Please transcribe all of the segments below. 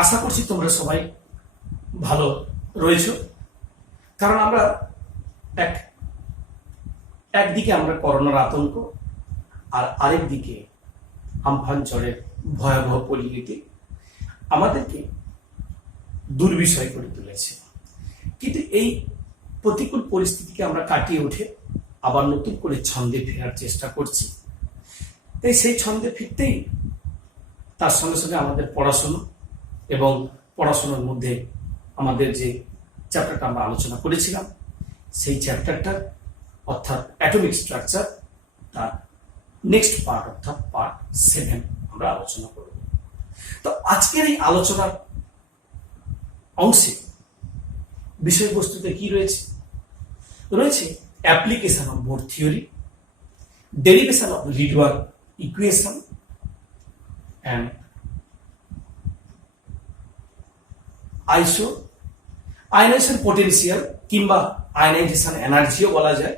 আশা করছি তোমরা সবাই ভালো রয়েছো। কারণ আমরা একদিকে আমরা করোনার আতঙ্ক আর আরেক দিকে আমফান ঝড়ের ভয়াবহ পরিণতি আমাদেরকে দুর্বিষয় করে তুলেছে। কিন্তু এই প্রতিকূল পরিস্থিতিকে আমরা কাটিয়ে উঠে আবার নতুন করে ছন্দে ফেরার চেষ্টা করছি। তাই সেই ছন্দে ফিরতেই তার সঙ্গে সঙ্গে আমাদের পড়াশোনা এবং পড়াশোনার মধ্যে আমাদের যে চ্যাপ্টারটা আমরা আলোচনা করেছিলাম সেই চ্যাপ্টারটা অর্থাৎ অ্যাটমিক স্ট্রাকচার তার নেক্সট পার্ট অর্থাৎ পার্ট 7 আমরা আলোচনা করব। তো আজকের এই আলোচনার অংশে বিষয়বস্তুতে কি রয়েছে? রয়েছে application of Bohr theory, derivation of Rydberg equation and ionization potential কিংবা আয়নাইজেশন এনার্জিও বলা যায়।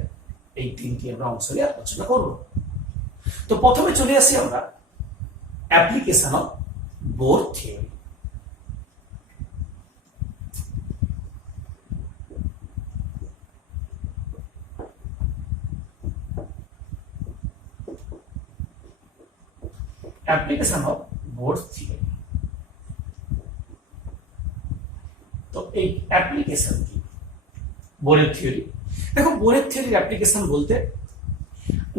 এই তিনটি আমরা অংশ নিয়ে আলোচনা করব। তো প্রথমে চলে আসি আমরা application of Bohr theory. Application of Bohr theory. তো এই অ্যাপ্লিকেশন কি? বোরের থিওরি। দেখো, বোরের থিওরির অ্যাপ্লিকেশন বলতে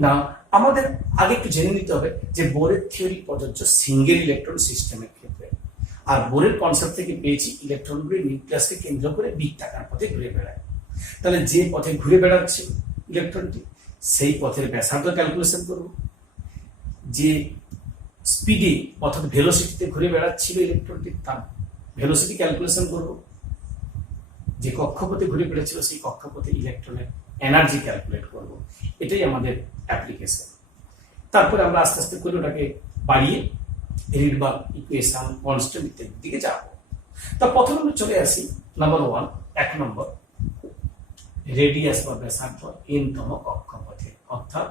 না আমাদের আগে একটু জেনে নিতে হবে যে বোরের থিওরি প্রযোজ্য সিঙ্গেল ইলেকট্রন সিস্টেমের ক্ষেত্রে। আর বোরের কনসেপ্ট থেকে পেয়েছি ইলেকট্রনগুলি নিউক্লিয়াসকে কেন্দ্র করে বৃত্তাকার পথে ঘুরে বেড়ায়। তাহলে যে পথে ঘুরে বেড়াচ্ছে ইলেকট্রনটি সেই পথের ব্যাসার্ধ ক্যালকুলেশন করব। যে স্পিডে অর্থাৎ ভেলোসিটিতে ঘুরে বেড়াচ্ছিল ইলেকট্রনটি তার ভেলোসিটি ক্যালকুলেশন করব। যে কক্ষপথে ঘুরে বেড়াচ্ছিল সেই কক্ষপথে ইলেকট্রনের এনার্জি ক্যালকুলেট করব। এটাই আমাদের অ্যাপ্লিকেশন। তারপরে আমরা আস্তে আস্তে করে ওটাকে বাড়িয়ে রিডবার ইকুয়েশন, কনস্ট্যান্ট ইত্যাদির দিকে যাব। তা প্রথমে আমরা চলে আসি নাম্বার 1, 1 নম্বর রেডিয়াস বা ব্যাসার্ধ এনতম কক্ষপথে, অর্থাৎ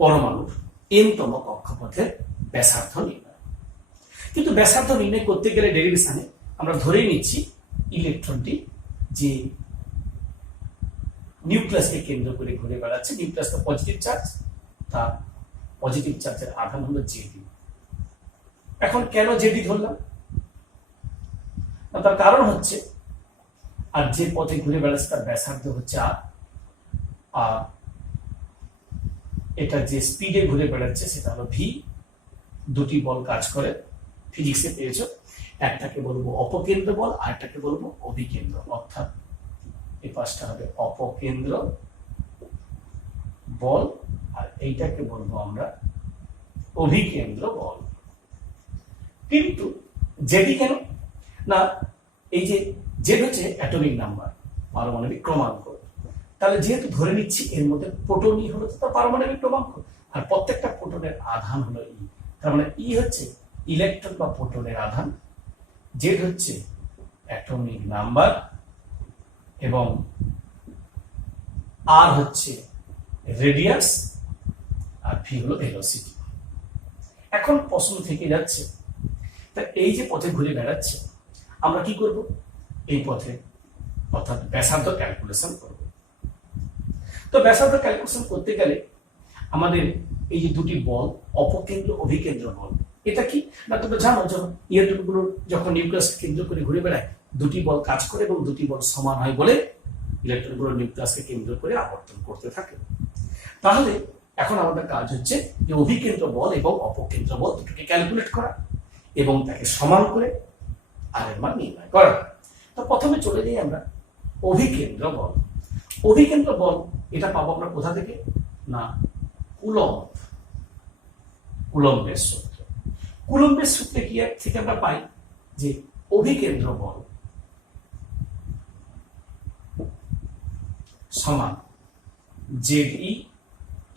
পরমাণুর এনতম কক্ষপথের ব্যাসার্ধ নির্ণয়। কিন্তু ব্যাসার্ধ নির্ণয় করতে গেলে ডেরিভেশনে আমরা ধরেই নিচ্ছি ইলেকট্রনটি যে নিউক্লিয়াসকে কেন্দ্র করে ঘুরে বেড়াচ্ছে, নিউক্লিয়াস তো পজিটিভ চার্জ, তার পজিটিভ চার্জের আধান হলো জেডি। এখন কেন জেডি ধরলাম? তার কারণ হচ্ছে আর যে পথে ঘুরে বেড়াচ্ছে তার ব্যাসার্ধ হচ্ছে আর এটা যে স্পিডে ঘুরে বেড়াচ্ছে সেটা হলো ভি। দুটি বল কাজ করে, ফিজিক্সে পেয়েছো। একটাকে বলবো অপকেন্দ্র বল আর একটাকে বলবো অভিকেন্দ্র, অর্থাৎ এই পাশটা হবে অপকেন্দ্র বল আর এইটাকে বলবো আমরা অভিকেন্দ্র বল। কিন্তু জেডি কেন? না, এই যে জেড হচ্ছে অ্যাটমিক নাম্বার, পারমাণবিক ক্রমাঙ্ক। তাহলে যেহেতু ধরে নিচ্ছি এর মধ্যে প্রোটনই হলো তার পারমাণবিক ক্রমাঙ্ক, আর প্রত্যেকটা প্রোটনের আধান হলো ই। তার মানে ই হচ্ছে ইলেকট্রন বা প্রোটনের আধান, জেড হচ্ছে অ্যাটমিক নাম্বার এবং আর হচ্ছে রেডিয়াস আর ভি হলো ভেলোসিটি। এখন প্রশ্ন থেকে যাচ্ছে, তা এই যে পথে ঘুরে বেড়াচ্ছে আমরা কি করব? এই পথে অর্থাৎ ব্যাসার্ধ ক্যালকুলেশন করব। তো ব্যাসার্ধ ক্যালকুলেশন করতে গেলে আমাদের এই যে দুটি বল অপকেন্দ্র অভিকেন্দ্র বল, এটা কি না তোমরা জানো, যখন ইলেকট্রনগুলো যখন নিউক্লিয়াস কেন্দ্র করে ঘুরে বেড়ায় দুটি বল কাজ করে এবং দুটি বল সমান হয় বলে ইলেকট্রনগুলো নিউক্লিয়াসকে কেন্দ্র করে আবর্তন করতে থাকে। তাহলে এখন আমাদের কাজ হচ্ছে যে অভিকেন্দ্র বল এবং অপকেন্দ্র বল দুটোকে ক্যালকুলেট করা এবং তাকে সমান করে আর এর মান নির্ণয় করা। তো প্রথমে চলে যাই আমরা অভিকেন্দ্র বল। অভিকেন্দ্র বল এটা পাবো আমরা কোথা থেকে? না, কুলম্বের সূত্র। কুলম্বের সূত্রে কি থেকে আমরা পাই যে অভিকেন্দ্র বল সমান জেড ই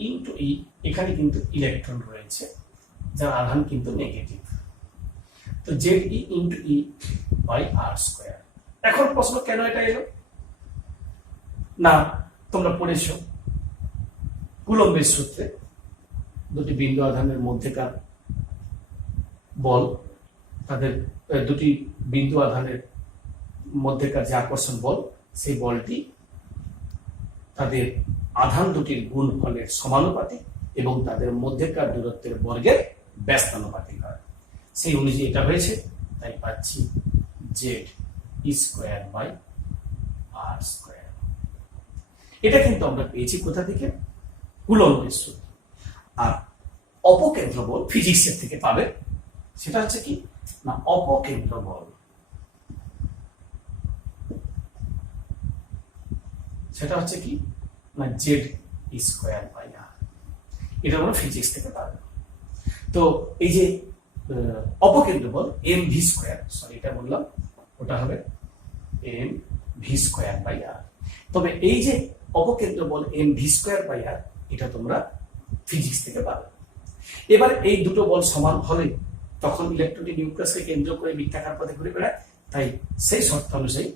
ইন্টু ই। এখানে কিন্তু ইলেকট্রন রয়েছে যার আধান কিন্তু নেগেটিভ, তো Z e into e by r square. এখন প্রশ্ন কেন এটা এলো? না, তোমরা পড়েছো কুলম্বের সূত্রে দুটি বিন্দু আধানের মধ্যেকার বল, তাদের দুটি বিন্দু আধানের মধ্যেকার যে আকর্ষণ বল, সেই বলটি তাদের আধান দুটির গুণফলের সমানুপাতিক এবং তাদের মধ্যেকার দূরত্বের বর্গের ব্যস্তানুপাতিক হয়। সেই অনুযায়ী এটা হয়েছে, তাই পাচ্ছি Z square by r square. এটা কিন্তু আমরা পেয়েছি কোথা থেকে? কুলম্বের সূত্র। আর অপকেন্দ্র বল ফিজিক্সের থেকে পাবে, সেটা হচ্ছে কি না অপকেন্দ্র বল, সেটা হচ্ছে কি না জেড স্কোয়ার বাই আর। এটা আমরা ফিজিক্স থেকে পাবে। তো এই যে অপকেন্দ্র বল এম ভি স্কোয়ার, সরি এটা বললাম, ওটা হবে এম ভি স্কোয়ার বাই আর। তবে এই যে অপকেন্দ্র বল এম ভি স্কোয়ার বাই আর, এটা তোমরা ফিজিক্স থেকে পাবে। এবার এই দুটো বল সমান হলে তখন ইলেকট্রনটি নিউক্লিয়াসকে কেন্দ্র করে বৃত্তাকার পথে ঘুরে বেড়ায়, তাই সেই শর্ত অনুযায়ী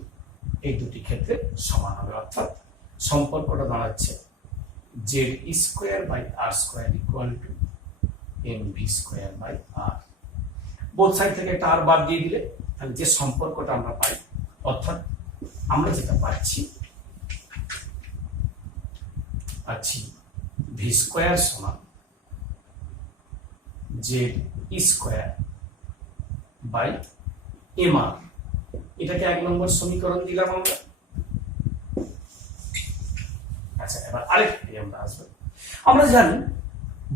এই দুটি ক্ষেত্রে সমান হবে। অর্থাৎ সম্পর্কটা দাঁড়াচ্ছে Z square by r square equal to m v square by r. Both side থেকে একটা আর বাদ দিয়ে দিলে তাহলে যে সম্পর্কটা আমরা পাই, অর্থাৎ আমরা যেটা পাচ্ছি ভি স্কোয়ার সমান জেড স্কোয়ার বাই এম আর। এটাকে 1 নম্বর সমীকরণ দিলাম আমরা। আচ্ছা, এবার আরেকটি আমরা আসবো। আমরা জানি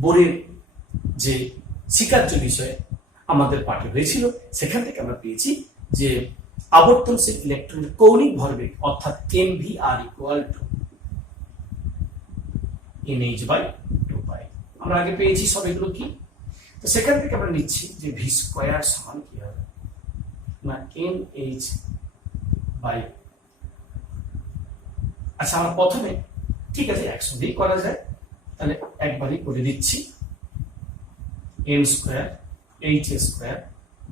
বোরের যে স্বীকার্য বিষয়ে আমাদের পাঠে হয়েছিল, সেখান থেকে আমরা পেয়েছি যে আবর্তনশীল ইলেকট্রনের কৌণিক ভরবেগ অর্থাৎ m v r equal to n h 2 pi. আমরা আগে পেয়েছি সব এগুলো কি, তো সেখান থেকে আমরা নিচ্ছি যে ভি স্কোয়ার সমান কি হবে না এনএইচ বাই। আচ্ছা, আমরা প্রথমে ঠিক আছে একসঙ্গেই করা যায়, তাহলে একবারই করে দিচ্ছি m square h square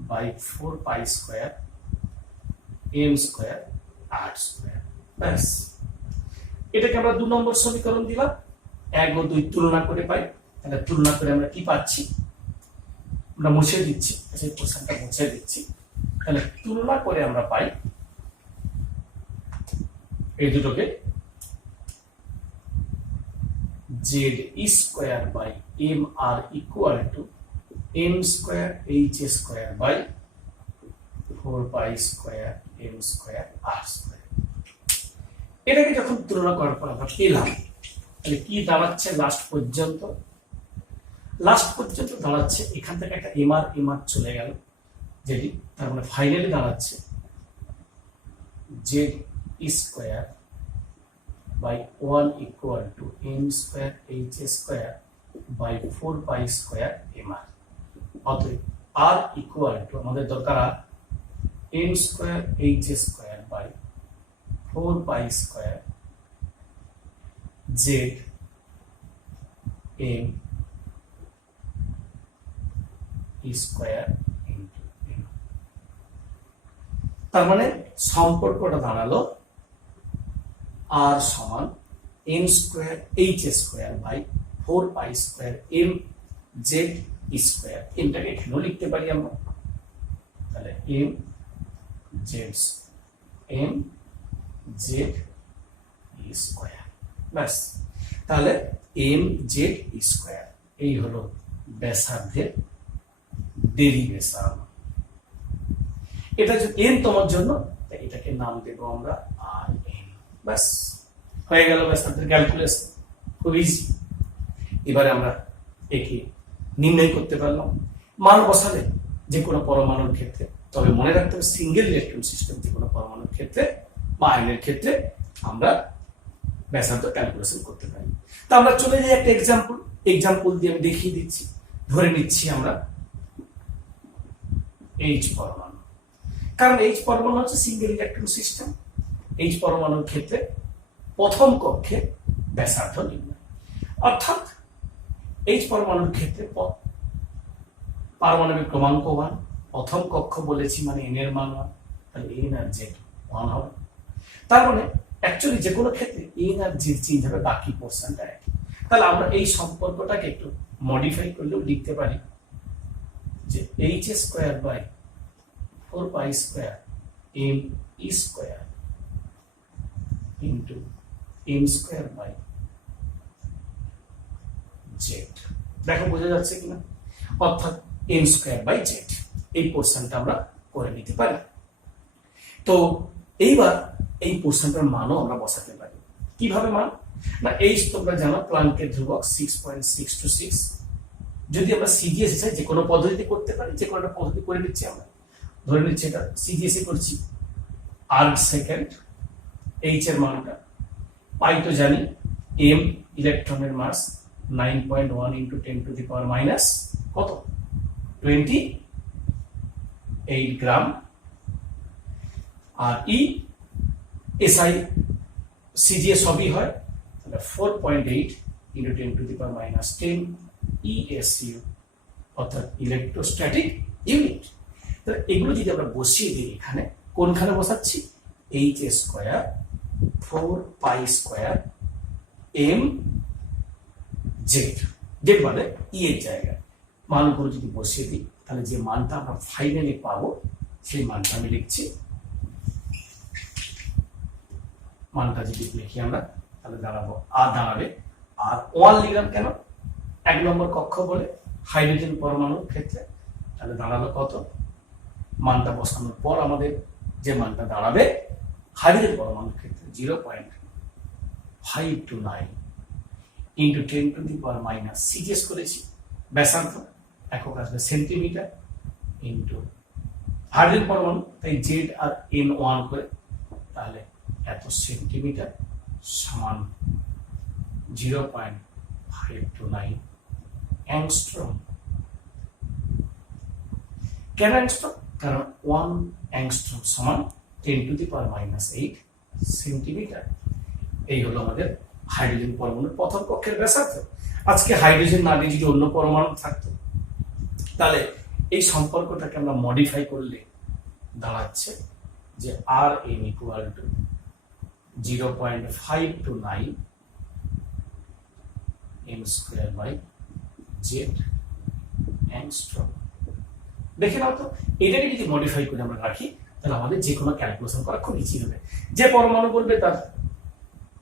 by 4 pi square m square r square. ব্যাস, এটাকে আমরা 2 নম্বর সমীকরণ দিলাম। 1 ও 2 তুলনা করে পাই, তাহলে তুলনা করে আমরা কি পাচ্ছি, আমরা মুছে দিচ্ছি, সেই পোর্শনটা মুছে দিচ্ছি। তাহলে তুলনা করে আমরা পাই এই দুটোকে Z square by m r equal to m square h square by 4 pi square m square r square. এটাকে যখন তুলনা করার পর আমরা পেলাম, তাহলে কি দাঁড়াচ্ছে লাস্ট পর্যন্ত? লাস্ট পর্যন্ত দাঁড়াচ্ছে এখান থেকে একটা এম আর চলে গেল, যেটি তার মানে ফাইনালি দাঁড়াচ্ছে Z square by 1 equal to m square h square by 4 pi square mr। অতএব r equal to আমাদের দরকার m square h square by 4 pi square z m square into m। তার মানে সম্পর্কটা দাঁড়ালো আর সমান m square h square by 4 pi square m Z square. এমটাকে এখানেও লিখতে পারি আমরা, তাহলে এম জেড স্কোয়ার। ব্যাস, তাহলে এম জেড স্কোয়ার এই হলো ব্যাসার্ধের ডেরিভেশন। এটা এন তোমার জন্য, এটাকে নাম দেব আমরা আর এন। ব্যাস, হয়ে গেল ব্যাসার্ধের ক্যালকুলেশন, খুব ইজি। এবারে আমরা একে নির্ণয় করতে পারলাম মান বসালে যে কোনো পরমাণুর ক্ষেত্রে। তবে মনে রাখতে হবে সিঙ্গেল ইলেকট্রন সিস্টেম যে কোনো পরমাণুর ক্ষেত্রে বা আয়নের ক্ষেত্রে আমরা ব্যাসার্ধ ক্যালকুলেশন করতে পারি। তা আমরা চলে যাই একটা এক্সাম্পল দিয়ে আমি দেখিয়ে দিচ্ছি। ধরে নিচ্ছি আমরা এইচ পরমাণু, কারণ এইচ পরমাণু হচ্ছে সিঙ্গেল ইলেকট্রন সিস্টেম। এইচ পরমাণুর ক্ষেত্রে প্রথম কক্ষে ব্যাসার্ধ নির্ণয়, অর্থাৎ এইচ পরমাণুর ক্ষেত্রে পারমাণবিক ক্রমাঙ্ক 1, প্রথম কক্ষ বলেছি মানে এন এর মান 1, তাহলে এন আর জেড 1 হবে। তার মানে অ্যাকচুয়ালি যে কোনো ক্ষেত্রে এন আর জেড চেঞ্জ হবে, বাকি পোর্শনটা একই। তাহলে আমরা এই সম্পর্কটাকে একটু মডিফাই করলেও লিখতে পারি যে h square by 4 pi square m e square into m square by Z. দেখো বোঝা যাচ্ছে কিনা? অর্থাৎ এম স্কোয়ার বাই জেড, এই পোর্শনটা আমরা করে নিতে পারি। তো এইবার এই পোর্শনটার মানও আমরা বসাতে পারি। কিভাবে মান? না, এই তোমরা জানো প্লাঙ্কের ধ্রুবক 6.626। যদি আমরা সিজিএসি চাই যে কোনো পদ্ধতিতে করতে পারি, যে কোনো একটা পদ্ধতি করে নিচ্ছি আমরা। ধরে নিচ্ছি এটা সিজিএসি করছি, আর্গ সেকেন্ড, এইচ এর মানটা পাই তো জানি, এম ইলেকট্রনের মাস 9.1 into 10 to the power minus কত 28 গ্রাম, আর ই এসআই সিজিএস সবই হয়, তাহলে 4.8 into 10 to the power minus 10 ESU, অর্থাৎ ইলেকট্রোস্ট্যাটিক ইউনিট। তাহলে এগুলো যদি আমরা বসিয়ে দিই এখানে, কোনখানে বসাচ্ছি? H square 4 pi square m Z, Z মানে ই এর জায়গায় মানগুলো যদি বসিয়ে দিই, তাহলে যে মানটা আমরা ফাইনালি পাবো সেই মানটা আমি লিখছি। মানটা যদি লিখি আমরা, তাহলে দাঁড়াবে আর 1 লিখলাম কেন? 1 নম্বর কক্ষ বলে হাইড্রোজেন পরমাণুর ক্ষেত্রে। তাহলে দাঁড়ালো কত? মানটা বসানোর পর আমাদের যে মানটা দাঁড়াবে হাইড্রোজেন পরমাণুর ক্ষেত্রে 0.529 into 10 to the power minus CGS করেছি, ব্যাসার্ধ একক আসবে সেন্টিমিটার, ইন্টু হাইড্রোজেন পরমাণু তাই জেড আর এন 1 করে, তাহলে এত সেন্টিমিটার সমান 0.529 অ্যাংস্ট্রম। কেন অ্যাংস্ট্রম? কারণ 1 অ্যাংস্ট্রম সমান 10 to the power minus 8 centimetre. এই হলো আমাদের হাইড্রোজেন পরমাণুর প্রথম কক্ষের ব্যাসার্ধ। আজকে হাইড্রোজেন না দিয়ে যদি অন্য পরমাণু থাকতো, তাহলে এই সম্পর্কটাকে আমরা মডিফাই করলে দাঁড়াচ্ছে যে r n equal to 0.529 m square by z angstrom. দেখে নাও তো, এটাকে যদি মডিফাই করে আমরা রাখি, তাহলে আমাদের যে কোনো ক্যালকুলেশন করা খুব ইজি হবে। যে পরমাণু বলবে তার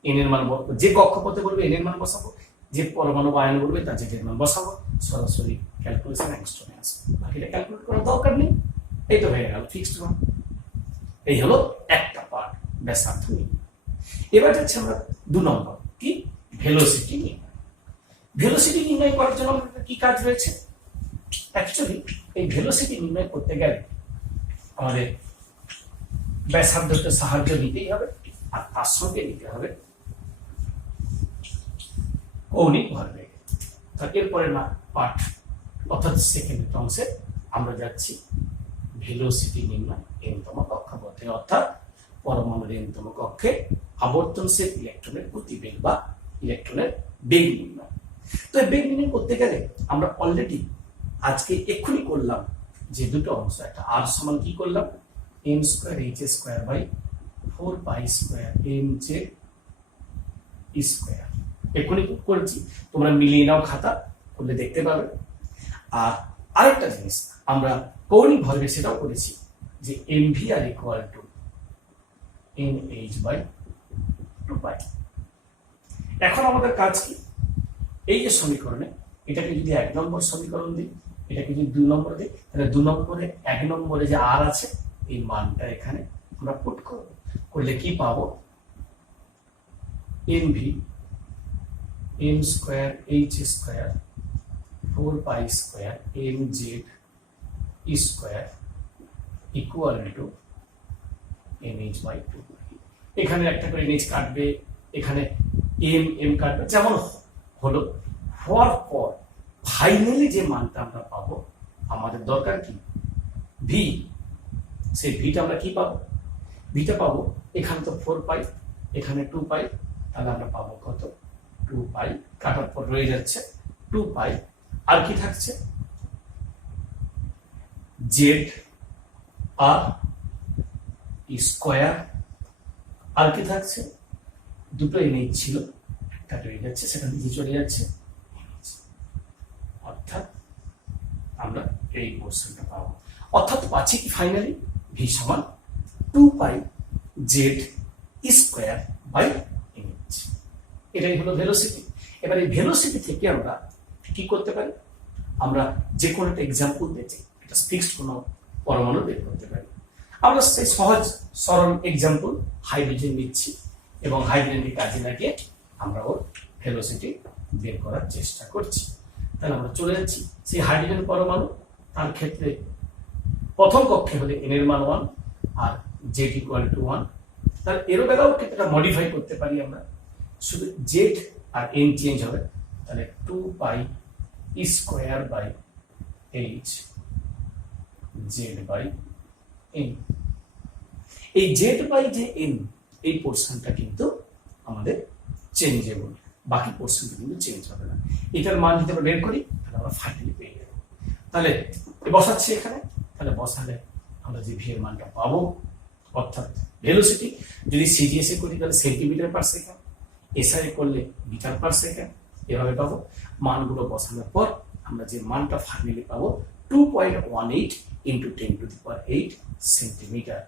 এন এর মান, যে কক্ষপথে বলবে এন এর মান বসাবো, যে পরমাণু বা আয়ন বলবে তার জেড এর মান বসাবো, সরাসরি ক্যালকুলেশন অ্যাংস্ট্রমে আসবে। বাকিটা ক্যালকুলেট করার দরকার নেই, এই তো হয়ে গেল ফিক্সড মান। এই হলো একটা পার্ট, ব্যাসার্ধ নির্ণয়। এবার যাচ্ছে আমরা 2 নম্বর, কি? ভেলোসিটি নির্ণয়। ভেলোসিটি নির্ণয় করার জন্য আমাদের কি কাজ রয়েছে? অ্যাকচুয়ালি এই ভেলোসিটি নির্ণয় করতে গেলে আমাদের ব্যাসার্ধকে সাহায্য নিতেই হবে, আর তার সঙ্গে নিতে হবে কৌণিক ভরবেগ। এরপরে না পার্ট অর্থাৎ সেকেন্ড অংশে আমরা যাচ্ছি ভেলোসিটি নির্ণয় এনতম কক্ষপথে, অর্থাৎ পরমাণুর এনতম কক্ষে আবর্তনশীল ইলেকট্রনের গতিবেগ বা ইলেকট্রনের বেগ নির্ণয়। তো এই বেগ নির্ণয় করতে গেলে আমরা অলরেডি আজকে এক্ষুনি করলাম যে দুটো অংশ, একটা আর সমান কি করলাম? M square h square by 4 pi square m Z square, এক্ষুনি করেছি। তোমরা মিলিয়ে নাও, খাতা খুলে দেখতে পাবে। আর আরেকটা জিনিস আমরা কৌণিক ভরবেগ সেটাও করেছি, যে m v r equal to n h by 2 pi. এখন আমাদের কাজ কি? এই যে সমীকরণে এটাকে যদি 1 নম্বর সমীকরণ দিই, এটাকে যদি 2 নম্বর দিই, তাহলে 2 নম্বরে 1 নম্বরে যে আর আছে এই মানটা এখানে আমরা পুট করব। করলে কি পাবো? M v m square h square 4 pi square m Z square equal to n h by 2। এখানে একটা করে এন এইচ কাটবে, এখানে এম এম কাটবে, যেমন হলো। হওয়ার পর ফাইনালি যে মানটা আমরা পাবো, আমাদের দরকার কি? ভি। সেই ভিটা আমরা কি পাবো? ভিটা পাবো এখানে তো 4 পাই, এখানে 2 পাই, তাহলে আমরা পাবো কত? 2 পাই। কাটার পর রয়ে যাচ্ছে 2 পাই, আর কি থাকছে? জেড আর স্কোয়ার, আর কি থাকছে? দুটো এনএইচ ছিল, একটা রয়ে যাচ্ছে, সেখান থেকে চলে যাচ্ছে। এই পোর্শনটা পাবো। অর্থাৎ পাচ্ছি কি ফাইনালি ভি সমান 2 পাই জেড স্কোয়ার বাই এনএইচ। এটাই হলো ভেলোসিটি। এবার এই ভেলোসিটি থেকে আমরা কি করতে পারি, আমরা যে কোনো একটা এক্সাম্পল দিতে এটা ফিক্সড কোনো পরমাণু বের করতে পারি। আমরা সেই সহজ সরল এক্সাম্পল হাইড্রোজেন নিচ্ছি এবং হাইড্রোজেনকে কাজে লাগিয়ে আমরা ওর ভেলোসিটি বের করার চেষ্টা করছি। তাহলে আমরা চলে যাচ্ছি সেই হাইড্রোজেন পরমাণু, তার ক্ষেত্রে প্রথম কক্ষে হলে এন এর মান 1 আর জেড ইকুয়াল টু 1। তাহলে এরও বেলাও ক্ষেত্রে মডিফাই করতে পারি আমরা, শুধু জেড আর এন চেঞ্জ হবে। তাহলে 2 pi square by h Z by n. এই জেড বাই যে এন এই পোর্শনটা কিন্তু আমাদের চেঞ্জেবল, বাকি পোর্শনটা কিন্তু চেঞ্জ হবে না। এটার মান যদি আমরা বের করি তাহলে আমরা ফাইনালি পেয়ে যাবো। তাহলে বসাচ্ছি এখানে, তাহলে বসালে আমরা যে ভি এর মানটা পাবো অর্থাৎ ভেলোসিটি, যদি সিজিএস এ করি তাহলে সেন্টিমিটার পার সেকেন্ড, এসআই করলে মিটার পার সেকেন্ড, এভাবে পাবো। মানগুলো বসানোর পর আমরা যে মানটা ফাইনালি পাবো 2.18 ইন্টু 10⁸ সেন্টিমিটার,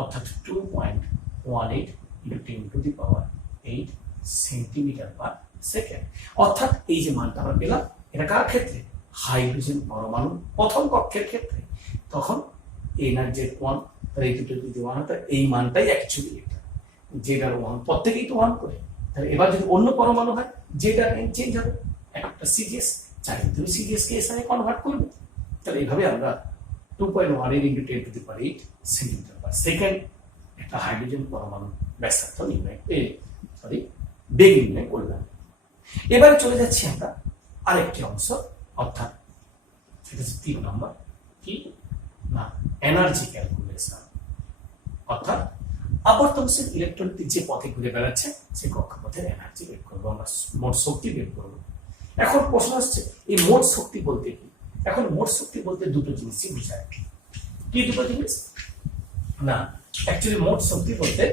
অর্থাৎ 2.18 ইন্টু 10⁸ সেন্টিমিটার পার সেকেন্ড। অর্থাৎ এই যে মানটা আমরা পেলাম এটা কার ক্ষেত্রে, হাইড্রোজেন পরমাণু প্রথম কক্ষের ক্ষেত্রে। তখন এন আর জেড 1, তাহলে এই দুটো যদি 1 হয় এই মানটাই অ্যাকচুয়ালি এটা, জেড আর 1 প্রত্যেকেই তো 1 করে। তাহলে এবার যদি অন্য পরমাণু হয় জেড আর এন চেঞ্জ হবে, একটা সিজিএস চাই তুমি সিজিএস কে এসআই কনভার্ট করবে। তাহলে এইভাবে আমরা 2.18 ইন্টু 10⁸ সেন্টিমিটার পার সেকেন্ড একটা হাইড্রোজেন পরমাণু ব্যাসার্ধ বেগ নির্ণয় করলাম। এবারে চলে যাচ্ছি আমরা আরেকটি অংশ, অর্থাৎ সেটা হচ্ছে 3 নম্বর, কি না এনার্জি ক্যালকুলেশন। অর্থাৎ আবর্তনশীল ইলেকট্রনটি যে পথে ঘুরে বেড়াচ্ছে সেই কক্ষপথের এনার্জি বের করবো, আমরা মোট শক্তি বের করবো। এখন প্রশ্ন আসছে এই মোট শক্তি বলতে কি? এখন মোট শক্তি বলতে দুটো জিনিসই বোঝায়। কি দুটো জিনিস? না অ্যাকচুয়ালি মোট শক্তি বলতে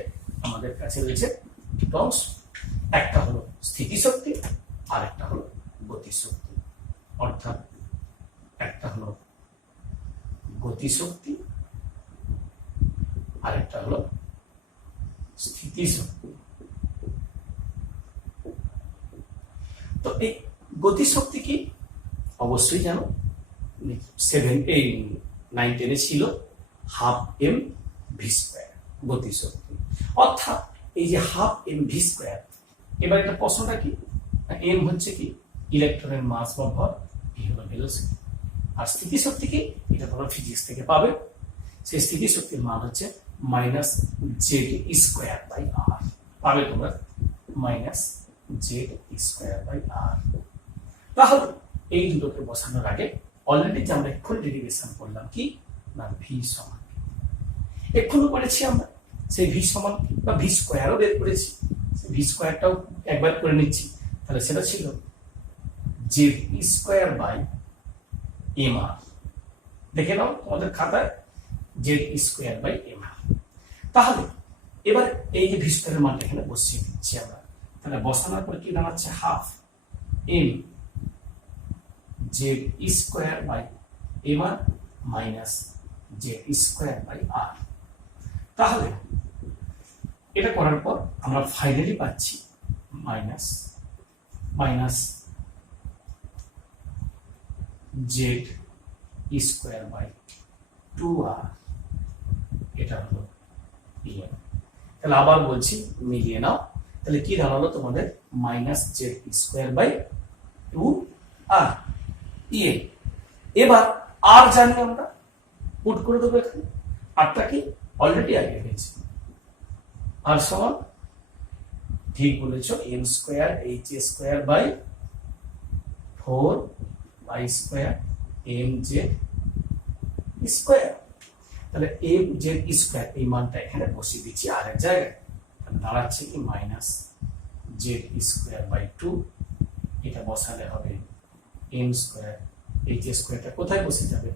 আমাদের কাছে রয়েছে দুটো অংশ, একটা হলো স্থিতিশক্তি আর একটা হলো গতিশক্তি। অর্থাৎ একটা হলো গতিশক্তি আর একটা হলো স্থিতিশক্তি। তো এই গতিশক্তি কি অবশ্যই জানো, 9-10 ছিল হাফ এম ভি স্কোয়ার গতিশক্তি। অর্থাৎ এই যে হাফ এম ভি স্কোয়ার, এবার এটা প্রশ্নটা কি, এম হচ্ছে কি ইলেকট্রনের মাস বা ভর, ভি হলো ভেলোসিটি। আর স্থিতিশক্তি কি, এটা তোমরা ফিজিক্স থেকে পাবে। সেই স্থিতিশক্তির মান হচ্ছে মাইনাস জেড স্কোয়ার বাই আর, পাবে তোমরা minus Z square by r. তাহলে এই দুটোকে বসানোর আগে অলরেডি যে আমরা এক্ষুনি ডেরিভেশন করলাম কি না ভি সমান, এক্ষুনি করেছি আমরা সেই ভি সমান বা ভি স্কোয়ারও বের করেছি, ভি স্কোয়ারটাও একবার করে নিচ্ছি। তাহলে সেটা ছিল জেড স্কোয়ার বাই এম আর, দেখে নাও তোমাদের খাতায় জেড স্কোয়ার বাই এম আর। তাহলে এবার এই যে ভি স্কোয়ারের মানটা এখানে বসিয়ে দিচ্ছি আমরা, তাহলে বসানোর পর কি দাঁড়াচ্ছে half m Z square by m r minus Z square by r. তাহলে এটা করার পর আমরা ফাইনালি পাচ্ছি minus minus Z square by 2r, এটা হলো এম। তাহলে আবার বলছি মিলিয়ে নাও, তাহলে কি দাঁড়ালো তোমাদের minus Z square by 2r m. এবার আর জানি আমরা পুট করে দেবো এখানে, আরটা কি অলরেডি আগে হয়েছে, আর সমান ঠিক বলেছো m square h square by 4y square m Z square. তাহলে এম জেড স্কোয়ার এই মানটা এখানে বসিয়ে দিচ্ছি আর এক জায়গায়, দাঁড়াচ্ছে কি মাইনাস জেড স্কোয়ার বাই 2, এটা বসালে হবে এম স্কোয়ার এইচ স্কোয়ারটা কোথায় বসে যাবে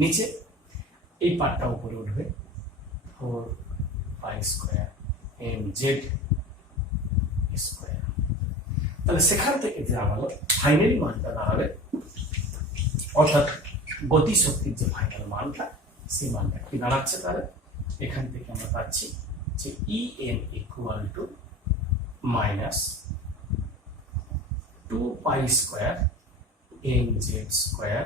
নিচে, এই পার্টটা উপরে উঠবে 4y square m Z square. তাহলে সেখান থেকে যে আমাদের ফাইনালি মানটা দাঁড়াবে অর্থাৎ গতিশক্তির যে ফাইনাল মানটা সেই মানটা কি দাঁড়াচ্ছে, তাহলে এখান থেকে আমরা পাচ্ছি যে EM equal to minus 2 pi square mz square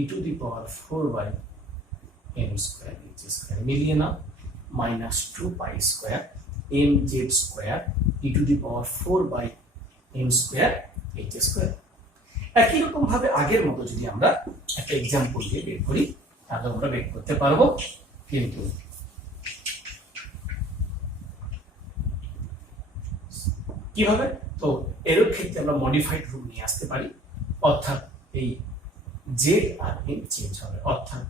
e to the power 4 by m square h square, মিলিয়ে নাও, minus 2 pi square mz square e to the power 4 by m square h square. একই রকম ভাবে আগের মতো যদি আমরা একটা এক্সাম্পল দিয়ে বের করি তাহলে আমরা বের করতে পারবো, কিন্তু কিভাবে? তো এর ক্ষেত্রে আমরা মডিফাইড রূপ নিয়ে আসতে পারি, অর্থাৎ এই z আর m চেঞ্জ হবে, অর্থাৎ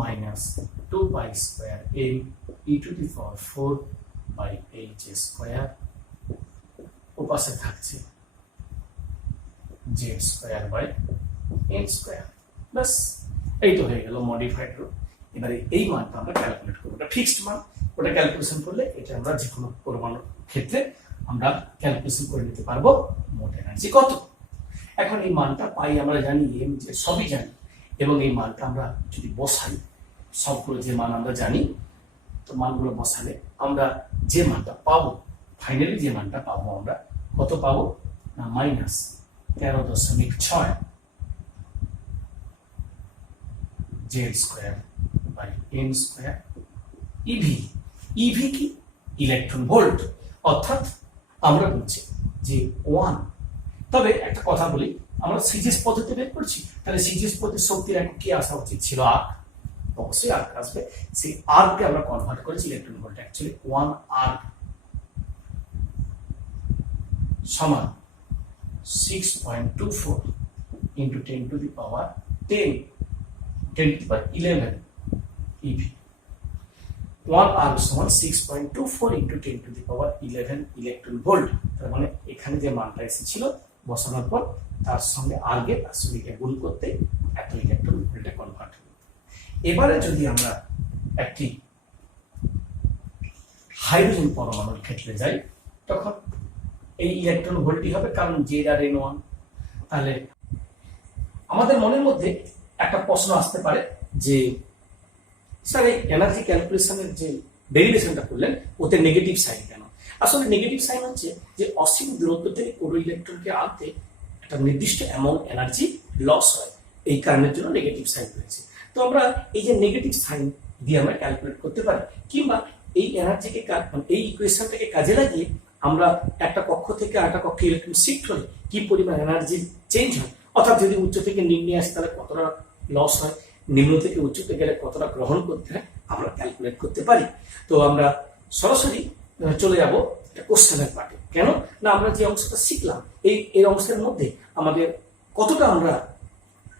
minus 2 pi square m e to the power 4 by h square, ওপাশে থাকছে z square by m square, বাস এই তো হয়ে গেল মডিফাইড রূপ। এবারে এই মানটা আমরা ক্যালকুলেট করবো, এটা ফিক্সড মান, ওটা ক্যালকুলেশন করলে এটা আমরা যে কোনো পরমাণুর ক্ষেত্রে আমরা ক্যালকুলেশন করে নিতে পারবো মোট এনার্জি কত। এখন এই মানটা পাই আমরা জানি, এম যে সবই জানি, এবং এই মানটা আমরা যদি বসাই, সবগুলো যে মান আমরা জানি, তো মানগুলো বসালে আমরা যে মানটা পাবো, ফাইনালি যে মানটা পাবো আমরা কত পাবো না, minus 13.6 z square by m square. EV কি? ইলেকট্রন ভোল্ট, অর্থাৎ আমরা বলছি যে 1। তবে একটা কথা বলি, আমরা সিজিএস পদ্ধতি বের করছি, তাহলে সিজিএস পদ্ধতির শক্তির একক কি আসা উচিত ছিল? আর্ক, অবশ্যই আর্ক আসবে। সেই আর্ককে আমরা কনভার্ট করেছি ইলেকট্রন ভোল্ট, অ্যাকচুয়ালি 1 আর্ক সমান 6.24 into 10 to the power 10 to the power 11 EV। 1 arc সমান 6.24 into 10 to the power 11 electron volt. তার মানে এখানে যে মানটা এসেছিল বসানোর পর তার সঙ্গে আর্গের আসলে গুণ করতে এত ইলেকট্রন ভোল্টে কনভার্ট হবে। এবারে যদি আমরা একটি হাইড্রোজেন পরমাণুর ক্ষেত্রে যাই, তখন এই ইলেকট্রন ভোল্টই হবে, কারণ জেড আর n1। তাহলে আমাদের মনের মধ্যে একটা প্রশ্ন আসতে পারে যে স্যার এই এনার্জি ক্যালকুলেশনের যে ডেরিভেশনটা করলেন ওতে নেগেটিভ সাইন কেন? আসলে নেগেটিভ সাইন হচ্ছে যে অসীম দূরত্ব থেকে কোনো ইলেকট্রনকে আনতে একটা নির্দিষ্ট অ্যামাউন্ট এনার্জি লস হয়, এই কারণের জন্য নেগেটিভ সাইন রয়েছে। তো আমরা এই যে নেগেটিভ সাইন দিয়ে আমরা ক্যালকুলেট করতে পারি, কিংবা এই এনার্জিকে এই ইকুয়েশনটাকে কাজে লাগিয়ে আমরা একটা কক্ষ থেকে আরেকটা কক্ষে ইলেকট্রন শিফট হলে কি পরিমাণ এনার্জি চেঞ্জ হয়, অর্থাৎ যদি উচ্চ থেকে নিম্নে আসে তাহলে কতটা লস হয়, নিম্ন থেকে উচ্চতে গেলে কতটা গ্রহণ করতে হয়, আমরা ক্যালকুলেট করতে পারি। তো আমরা সরাসরি চলে যাব একটা কোশ্চেনের পার্টে। কেন না, আমরা যে অংশটা শিখলাম এই অংশের মধ্যে আমাদের কতটা আমরা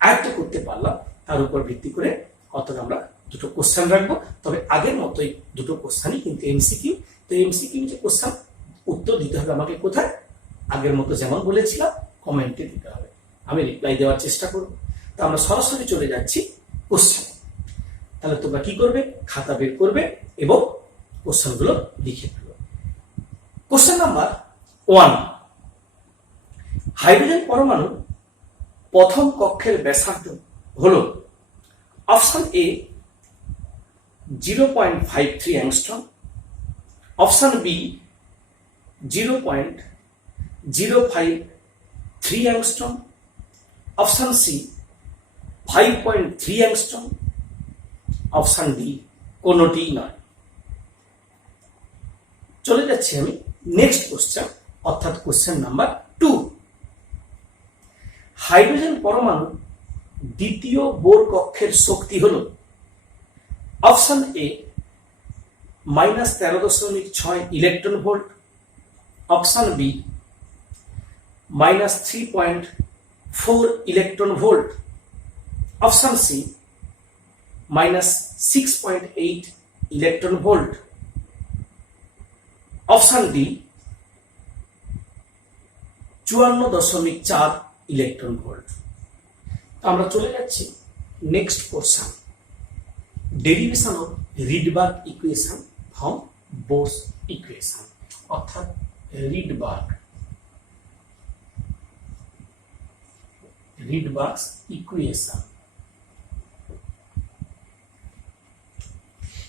আয়ত্ত করতে পারলাম তার উপর ভিত্তি করে কতটা আমরা দুটো কোশ্চেন রাখবো। তবে আগের মতোই দুটো কোশ্চেনই কিন্তু এমসিকিউ। তো এমসিকিউ যে কোশ্চেন উত্তর দিতে হবে আমাকে কোথায়? আগের মতো যেমন বলেছিলাম কমেন্টে দিতে হবে, আমি রিপ্লাই দেওয়ার চেষ্টা করব। তো আমরা সরাসরি চলে যাচ্ছি কোশ্চেন। তাহলে তোমরা কি করবে? খাতা বের করবে এবং কোশ্চেনগুলো লিখে ফেলবে। কোশ্চেন নাম্বার 1, হাইড্রোজেন পরমাণু প্রথম কক্ষের ব্যাসার্ধ হলো option A 0.53 angstrom, option B 0.053 angstrom, option C 5.3 angstrom, option D কোনোটিই নয়। চলে যাচ্ছি আমি নেক্সট কোশ্চেন, অর্থাৎ কোশ্চেন নাম্বার 2। হাইড্রোজেন পরমাণু দ্বিতীয় বোর কক্ষের শক্তি হল option A -13.6 electron volt, option B -3.4 electron volt, option C -6.8 electron volt, option D 54.4 electron volt. আমরা চলে যাচ্ছি next question, derivation of Rydberg equation from Bohr's equation, অর্থাৎ রিডবার্গ ইকুয়েশন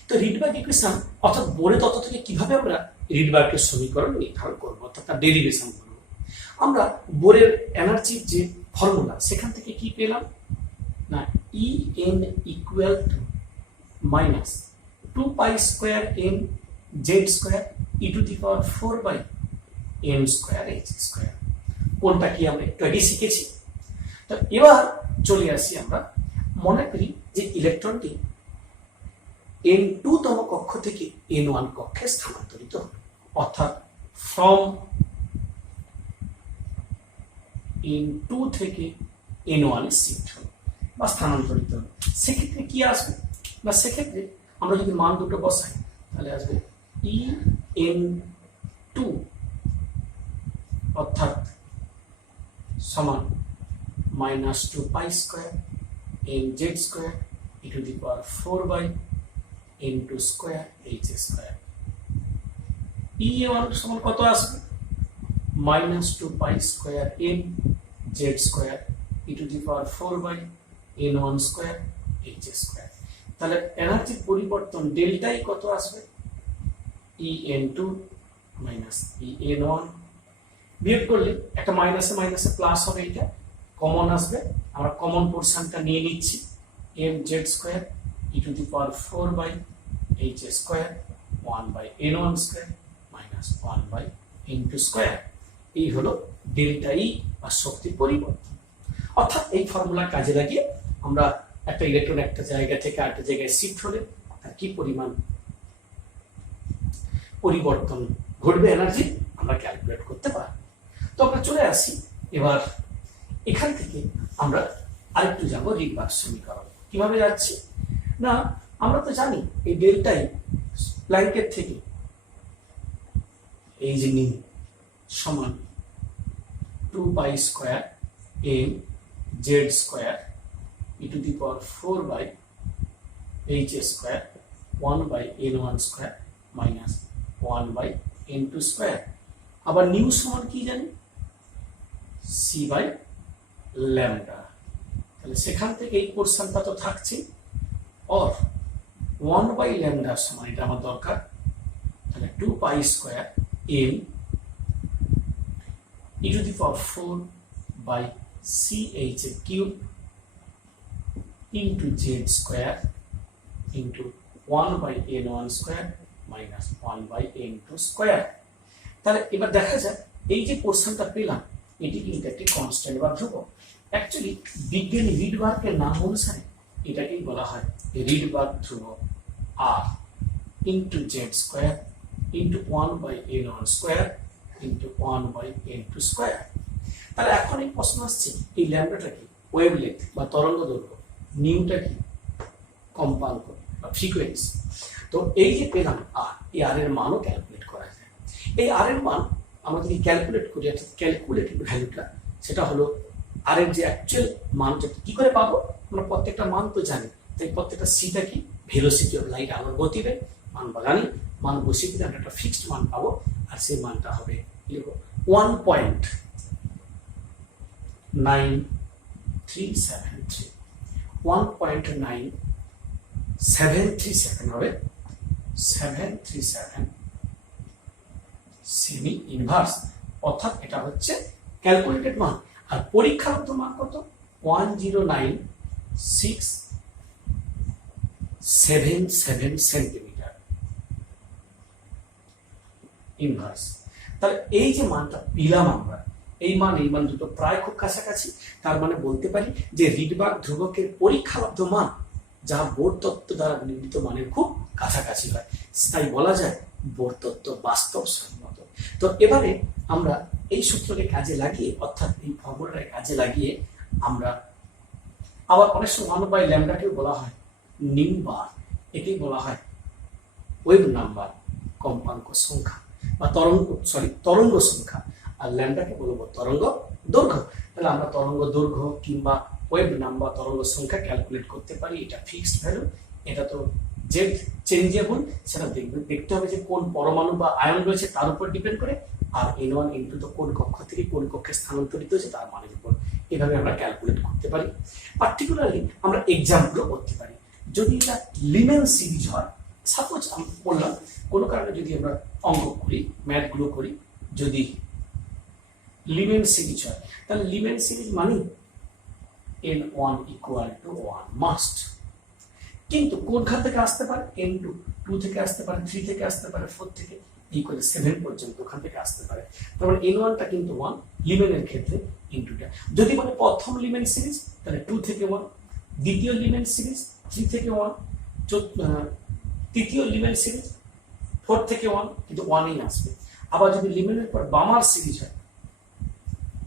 তো রিডবার্গ ইকুয়েশন অর্থাৎ বোরের তত্ত্ব থেকে কিভাবে আমরা রিডবার্গের সমীকরণ নির্ধারণ করবো অর্থাৎ তার ডেরিভেশন করবো। আমরা বোরের এনার্জির যে ফর্মুলা সেখান থেকে কি পেলাম না E n equal to minus 2 pi square n Z square e to the power 4 by m square h square. কোনটা কি আমরা একটু আগে শিখেছি। তো এবার চলে আসি আমরা মনে করি যে ইলেকট্রনটি n2 তম কক্ষ থেকে n1 কক্ষে স্থানান্তরিত হলো, অর্থাৎ ফ্রম n2 থেকে n1 শিফট হলো বা স্থানান্তরিত হলো। সেক্ষেত্রে কি আসবে না, সেক্ষেত্রে আমরা যদি মান দুটো বসাই তাহলে আসবে en2 অর্থাৎ সমান -2 pi square n Z square e to the power 4 by n2 square h square. E1 সমান কত আসবে -2 pi square n Z square e to the power 4 by n1 square h square. তাহলে এনার্জির পরিবর্তন ডেল্টাই কত আসবে En2 মাইনাস En1, বিয়োগ করলে একটা মাইনাসে মাইনাসে প্লাস হবে, এটা কমন আসবে, আমরা কমন পোর্শনটা নিয়ে নিচ্ছি m Z square e to the power 4 by h square 1 by n1 square minus 1 by n2 square. এই হলো ডেল্টা ই বা শক্তির পরিবর্তন। অর্থাৎ এই ফর্মুলা কাজে লাগিয়ে আমরা একটা ইলেকট্রন একটা জায়গা থেকে আরেকটা জায়গায় শিফট হলে তার কি পরিমাণ পরিবর্তন ঘটবে এনার্জি আমরা ক্যালকুলেট করতে পারি। তো আমরা চলে আসি এবার এখান থেকে আমরা আরেকটু যাবো রিডবার্গ সমীকরণ। কিভাবে যাচ্ছি না, আমরা তো জানি এই ডেল্টাই প্ল্যাঙ্কের থেকে এই যে নিন সমান 2 pi square m Z square e to the power 4 by h square 1 by n1 square minus 1 by n2 square. আবার নিউ সমান কি জানি সি বাই ল্যামডা। তাহলে সেখান থেকে এই পোর্শনটা তো থাকছে, और 1 বাই ল্যামডা সমান এটা আমার দরকার, তাহলে 2 pi square m e to the power 4 by c h cube into Z square into 1 by n1 square minus 1 by n2 square. তাহলে এবার দেখা যাক এই যে পোর্শনটা পেলাম এটি কিন্তু একটি কনস্ট্যান্ট বা ধ্রুবক। অ্যাকচুয়ালি বিজ্ঞানী রিডবার্গের নাম অনুসারে এটাকেই বলা হয় রিডবার্গ ধ্রুবক r into Z square into 1 by n1 square into 1 by n2 square. তাহলে এখন এই প্রশ্ন আসছে এই ল্যামডাটা কি ওয়েভলেন্থ বা তরঙ্গ দৈর্ঘ্য, নিউটা কি কম্পাঙ্ক বা ফ্রিকোয়েন্সি। তো এই যে পেলাম আর এই আর এর মানও ক্যালকুলেট করা যায়। এই আর এর মান আমরা যদি ক্যালকুলেট করি অর্থাৎ ক্যালকুলেটেড ভ্যালুটা সেটা হলো আর এর যে অ্যাকচুয়াল মানটা কি করে পাবো, আমরা প্রত্যেকটা মান তো জানি, তাই প্রত্যেকটা সিটা কি ভেলোসিটি অফ লাইট আলোর গতিবেগ মান বা জানি, মান বসিয়ে দিলে আমরা একটা ফিক্সড মান পাবো আর সেই মানটা হবে 1.9373 1.9737 হবে 737 সেমি ইনভার্স, অর্থাৎ এটা হচ্ছে ক্যালকুলেটেড মান। আর পরীক্ষাগত মান কত 1096777 সেন্টিমিটার ইনভার্স। তাহলে এই যে মানটা পেলাম আমরা, এই মান দুটো প্রায় খুব কাছাকাছি। তার মানে বলতে পারি যে রিডবার্গ ধ্রুবকের পরীক্ষালব্ধ মান যা বোর তত্ত্ব দ্বারা নির্মিত মানের খুব কাছাকাছি হয়, তাই বলা যায় বোর তত্ত্ব বাস্তবসম্মত। তো এবারে আমরা এই সূত্রকে কাজে লাগিয়ে অর্থাৎ এই ফর্মুলাটাকে কাজে লাগিয়ে আমরা আবার অনেক সময় 1 বাই ল্যামডাকেও বলা হয় নিউ বার, একেই বলা হয় ওয়েভ নাম্বার কম্পাঙ্ক সংখ্যা বা তরঙ্গ সংখ্যা, আর ল্যামডাকে বলবো তরঙ্গ দৈর্ঘ্য। তাহলে আমরা তরঙ্গ দৈর্ঘ্য কিংবা ওয়েভ নাম্বার তরঙ্গ সংখ্যা ক্যালকুলেট করতে পারি। এটা ফিক্সড ভ্যালু, এটা তো জেড চেঞ্জেবল, সেটা দেখতে হবে যে কোন পরমাণু বা আয়ন রয়েছে তার উপর ডিপেন্ড করে, আর n1 n2 তো কোন কক্ষ থেকে কোন কক্ষে স্থানান্তরিত হয়েছে তার মানের উপর। এভাবে আমরা ক্যালকুলেট করতে পারি। পার্টিকুলারলি আমরা এক্সাম্পলও করতে পারি। যদি এটা লিনিয়ার সিরিজ হয় সাপোজ আমি বললাম কোনো কারণে যদি আমরা অঙ্ক করি, ম্যাথগুলো করি, যদি লিমেন সিরিজ হয়, তাহলে লিমেন সিরিজ মানে n1 ইকুয়াল টু 1 মাস্ট। কিন্তু কোনখান থেকে আসতে পারে? n2, 2 থেকে আসতে পারে, 3 থেকে আসতে পারে, 4 থেকে ইকুয়াল 7 পর্যন্ত ওখান থেকে আসতে পারে। তারপরে n1টা কিন্তু 1, লিমেনের ক্ষেত্রে n2টা। যদি মানে প্রথম লিমেন সিরিজ তাহলে 2 থেকে 1, দ্বিতীয় লিমেন সিরিজ 3 থেকে 1, তৃতীয় লিমেন সিরিজ 4 থেকে 1, কিন্তু 1ই আসবে। আবার যদি লিমেনের পর বামার সিরিজ হয়,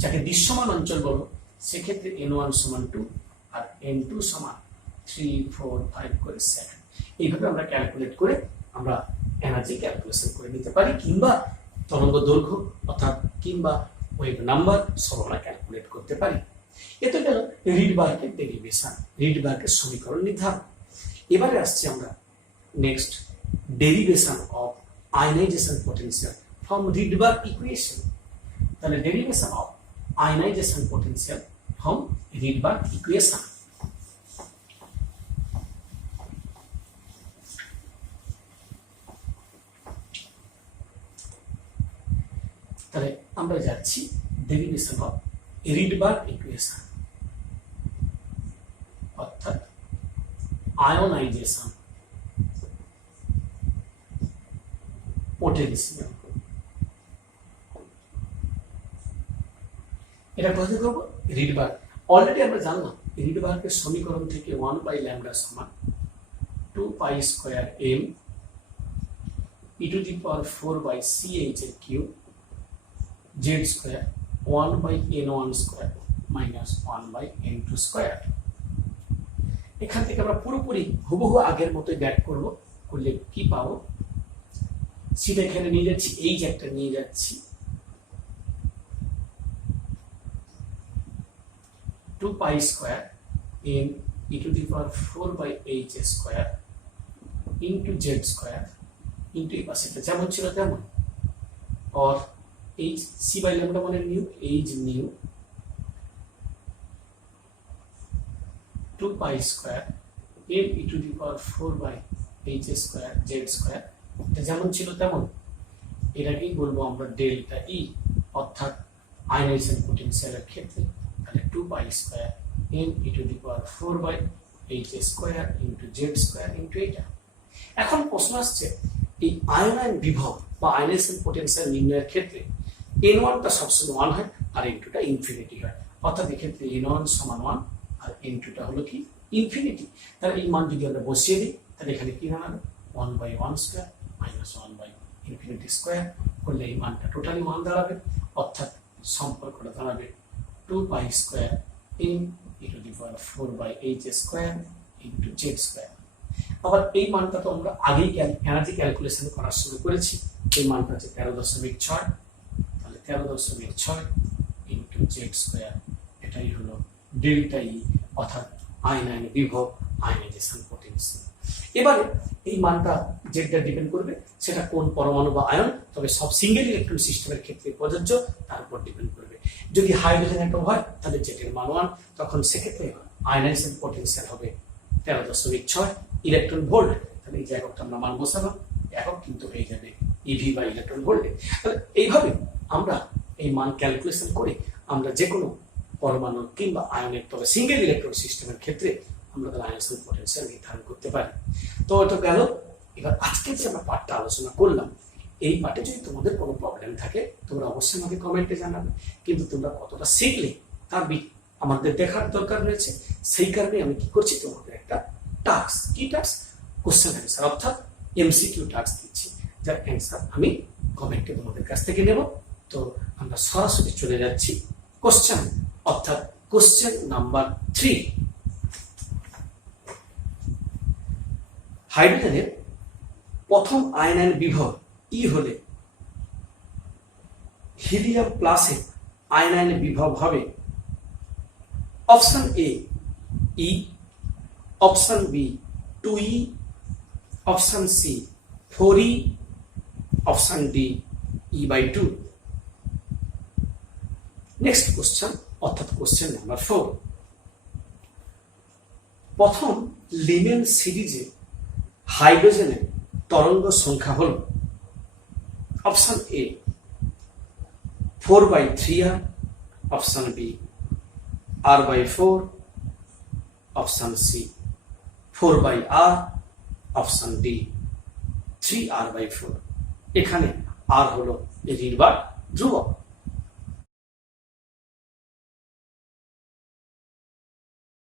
যাকে দৃশ্যমান অঞ্চল বলবো, সেক্ষেত্রে n1 সমান 2 আর n2 সমান 3, 4, 5 করে 7। এইভাবে আমরা ক্যালকুলেট করে আমরা এনার্জি ক্যালকুলেশন করে নিতে পারি, কিংবা তরঙ্গ দৈর্ঘ্য অর্থাৎ কিংবা ওয়েভ নাম্বার সব আমরা ক্যালকুলেট করতে পারি। এতে গেল রিডবার্গের ডেরিভেশন, রিডবার্গের সমীকরণ নির্ধারণ। এবারে আসছি আমরা next, derivation of ionization potential from Rydberg equation. তাহলে derivation of ionization potential from Rydberg equation. তাহলে আমরা যাচ্ছি ডেরিভেশন অফ রিডবার্গ ইকুয়েশন, অর্থাৎ আয়নাইজেশন পোটেনশিয়াল। এটা কোথায় করবো? রিডবার্গ। অলরেডি আমরা জানলাম রিডবার্গের সমীকরণ থেকে 1/λ সমান 2π² m e⁴/ch এর cube z² 1/n1² minus 1/n2²। এখান থেকে আমরা পুরোপুরি হুবহু আগের মতোই ব্যাক করব, করলে কি পাবো সেটা এখানে নিয়ে যাচ্ছি, এই যে একটা নিয়ে যাচ্ছি 2π² m e⁴/h² into z² into এই পাশেটা যেমন ছিল তেমন, और h c/λ মানে new, h new 2π² m e⁴/h² z², এটা যেমন ছিল তেমন। এটাকেই বলবো আমরা ডেল্টা ই, অর্থাৎ আয়নাইজেশন পোটেনশিয়ালের ক্ষেত্রে তাহলে 2π² m e⁴/h² into z² into এটা। এখন প্রশ্ন আসছে এই আয়নায়ন বিভব বা আয়নাইজেশন পোটেনশিয়াল নির্ণয়ের ক্ষেত্রে n1টা সবসময় 1 হয় আর n2টা ইনফিনিটি হয়, অর্থাৎ এক্ষেত্রে n1 সমান 1 আর n2টা হলো কি ইনফিনিটি। তাহলে এই মান যদি আমরা বসিয়ে দিই তাহলে এখানে কি দাঁড়াবে 1/1² মাইনাস 1/∞² করলে এই মানটা টোটালি 1 দাঁড়াবে, অর্থাৎ সম্পর্কটা দাঁড়াবে 2π² m e⁴/h² ইন্টু z²। আবার এই মানটা তো আমরা আগেই এনার্জি ক্যালকুলেশন করার সময় করেছি, এই মানটা হচ্ছে 13.6, তাহলে 13.6 ইন্টু z², এটাই হলো ডেল্টা ই, অর্থাৎ আয়নায়ন বিভব আয়নাইজেশন পোটেনশিয়াল। এবারে এই মানটা যেটা ডিপেন্ড করবে সেটা কোন পরমাণু বা আয়ন, তবে সব সিঙ্গেল ইলেকট্রন সিস্টেমের ক্ষেত্রে প্রযোজ্য, তার উপর ডিপেন্ড করবে। যদি হাইড্রোজেন অ্যাটম হয় তাহলে জেটের মান 1, তখন সেক্ষেত্রে আয়নাইজেশন পোটেনশিয়াল হবে 13.6 ইলেকট্রন ভোল্ট। তাহলে এই যে এককটা আমরা মান বসালাম, একক কিন্তু হয়ে যাবে ইভি বা ইলেকট্রন ভোল্টে। তাহলে এইভাবে আমরা এই মান ক্যালকুলেশন করে আমরা যে কোনো পরমাণু কিংবা আয়নের, তবে সিঙ্গেল ইলেকট্রন সিস্টেমের ক্ষেত্রে আমরা তার আয়নাইজেশন পোটেনশিয়াল নির্ধারণ করতে পারি। তো এটা গেল। এবার আজকে যে আমরা পাঠটা আলোচনা করলাম, এই পাঠে যদি তোমাদের কোনো প্রবলেম থাকে তোমরা অবশ্যই আমাকে কমেন্টে জানাবে, কিন্তু তোমরা কতটা শিখলে তার আমাদের দেখার দরকার রয়েছে। সেই কারণে আমি কি করছি, তোমাদের একটা টাস্ক, কি টাস্ক, কোশ্চেন অ্যান্সার, অর্থাৎ এমসিকিউ টাস্ক দিচ্ছি, যার অ্যান্সার আমি কমেন্টে তোমাদের কাছ থেকে নেব। তো আমরা সরাসরি চলে যাচ্ছি কোশ্চেন, অর্থাৎ কোশ্চেন নাম্বার 3। হাইড্রোজেনের প্রথম আয়নায়ন বিভব ই হলে হিলিয়াম প্লাসে আয়নায়ন বিভব হবে option A e, option B 2e, option C 4e, option D e/2। Next question, অর্থাৎ কোশ্চেন নাম্বার 4। প্রথম লিমেন সিরিজে হাইড্রোজেনের তরঙ্গ সংখ্যা হল option A 4/3r, option B r/4, option C 4/r, option D 3r/4। এখানে আর হলো ঋণ বা ধ্রুবক।